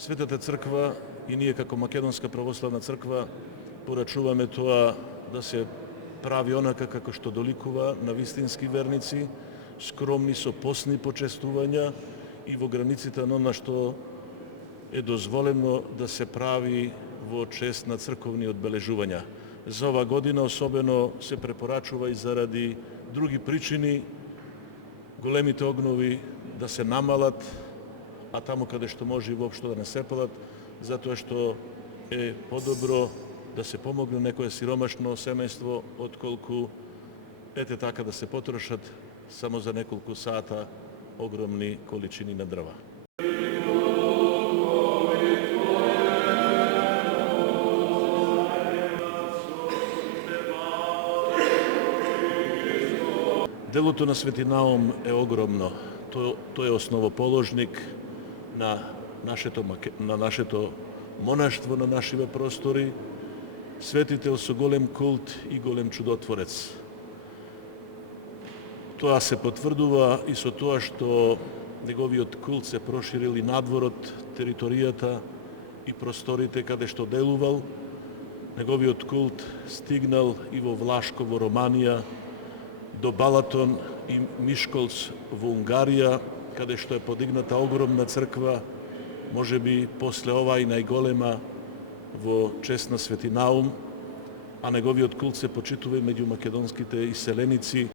Светата црква и ние како Македонска православна црква порачуваме тоа да се прави онака како што доликува на вистински верници, скромни со постни почестувања и во границите на она што е дозволено да се прави во чест на црковни одбележувања. За ова година особено се препорачува и заради други причини големите огнови да се намалат, а таму каде што може и воопшто да не се палат, затоа што е подобро да се помогне некое сиромашно семејство, отколку ете така да се потрошат само за неколку сата огромни количини на дрва. Делото на Свети Наум е огромно. Тој е основоположник на нашето монаштво на нашиве простори, светител со голем култ и голем чудотворец. Тоа се потврдува и со тоа што неговиот култ се проширил и надвор од територијата и просторите каде што делувал. Неговиот култ стигнал и во Влашко во Романија, до Балатон и Мишколц во Унгарија, каде што е подигната огромна црква, може би после ова и најголема во чест на Свети Наум, а неговиот култ се почитува и меѓу македонските иселеници.